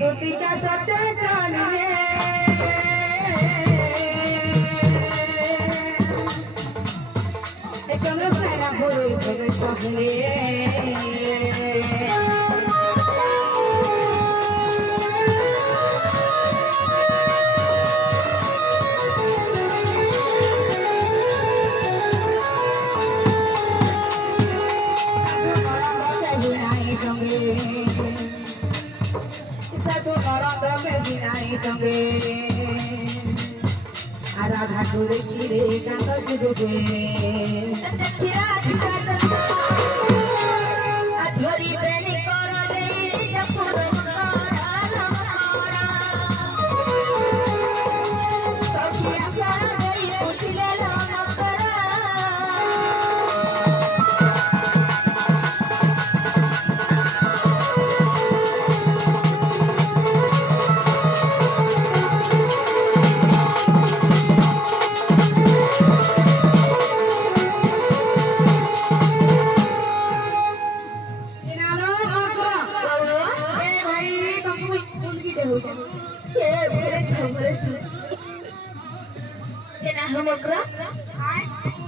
দুটিকা সাথে চলিয়ে চলো সারা ভরে ভরে চলে সঙ্গে আর রাধা করে কিরে কাগজ দেবে ধরি প্রেমী করলে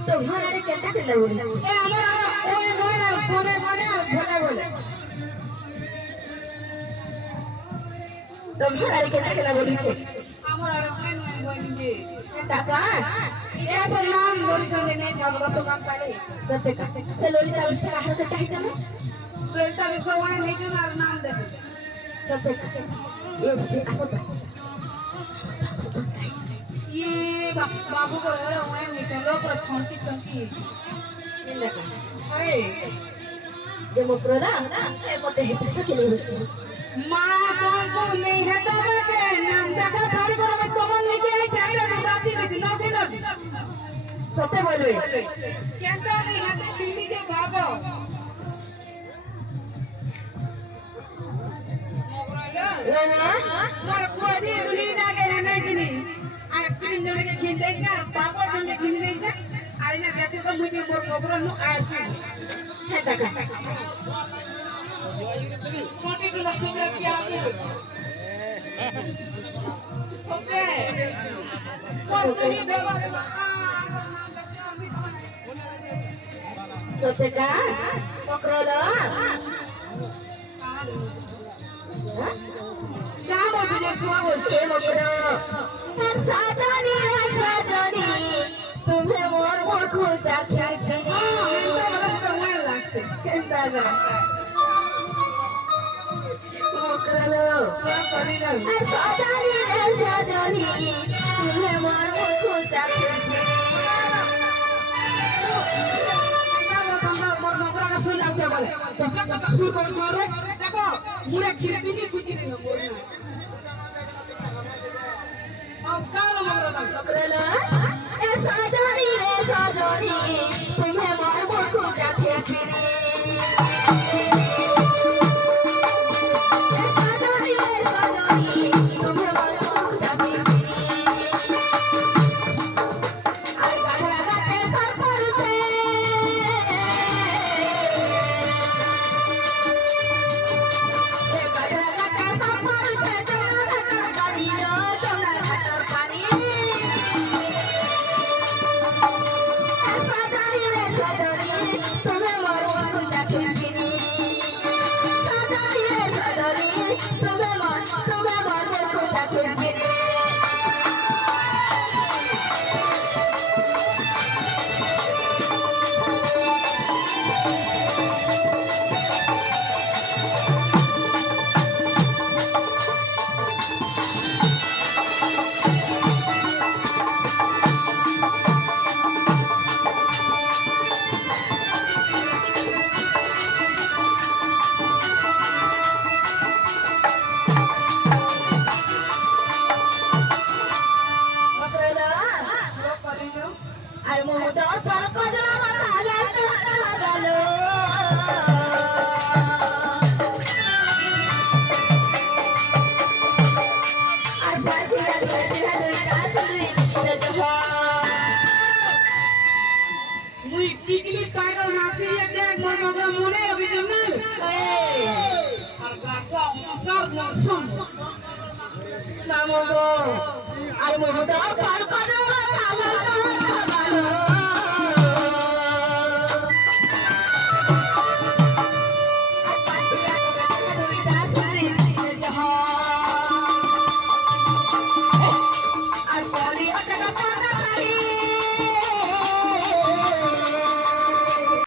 तुम्हारे कहता के लगोड़ी ए हमारा ओए बोले बोले तुम्हारे कहता के लगोड़ी छे हमारा फ्रेंड बोली टाका ये पर नाम बोली संगे नहीं सब का काम करे सत्य का से ललिता उसका हाथ से कहीं चले ललिता भी को वहां नहीं क्यों नाम दे सत्य का ये बाबू को वहां निकलो पर छंटी ये लगा ओए जब प्रोला ना ए मते हेतु के लिए मां को नहीं है तो के नाम जगह खाली को मैं तो मन लेके आई चाहे राती में न सत्य बोलो कैसा नहीं है तो टीवी के भागो मोगरा मोर कोदी दुली ना के नहीं किनी आइसक्रीम जोड़े के खिन देगा पापड़ जोड़े खिन देगा अरे ना देखो तो मुझे मोर मोगरा नु आइसक्रीम है तक कोटी को लक्ष्य क्या आती है ओके कौन तो ये देगा तो तेरा मोगरा क्या बोलते हो बोलते मोगरा साजनी तुम्हें मोर मोर को जाके कैसा मोगरा साजनी तुम्हें मोर मोर को जाके मोगरा का सुन जाते बोले तो क्या तू कर छोड़े देखो मुझे खिले भी नहीं कुछ नहीं बोलना খুঁজবে আর মমতা সরকার গেল আর মুই টিকলি কাটো নাচি দেখ মোর বাবা মনে অভিযোগ আর গাছা অমতার মৌসুম নামো আর মমতা সরকার